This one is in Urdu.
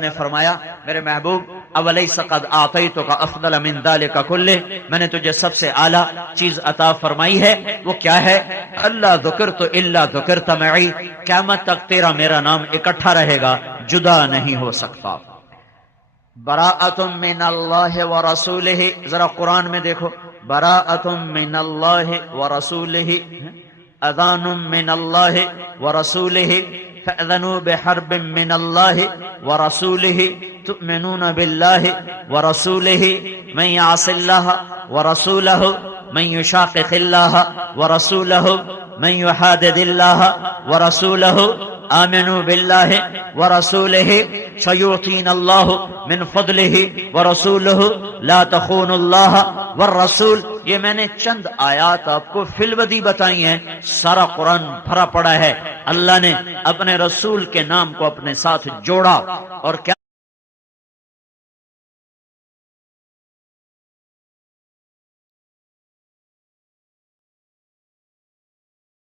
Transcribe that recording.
نے فرمایا میرے محبوب اولیس قد اعطیتک افضل من ذلک کلہ، میں نے تجھے سب سے اعلی چیز عطا فرمائی ہے، وہ کیا ہے؟ اللہ ذکرت الا ذکرت معی، قیامت تک تیرا میرا نام اکٹھا رہے گا، جدا نہیں ہو سکتا۔ براءۃ من اللہ ورسولہ، ذرا قرآن میں دیکھو، براءۃ من اللہ ورسولہ، اذان من اللہ ورسولہ، فأذنوا بحرب من اللہ ورسولہ، تؤمنون باللہ ورسولہ، من یعص اللہ ورسولہ، من یشاقق اللہ ورسولہ، من یحادد اللہ ورسولہ، آمنوا باللہ ورسولہ سیؤتینا اللہ من فضلہ ورسولہ لا تخونوا اللہ والرسول۔ یہ میں نے چند آیات آپ کو فی الودی بتائی ہیں، سارا قرآن بھرا پڑا ہے۔ اللہ نے اپنے رسول کے نام کو اپنے ساتھ جوڑا اور کیا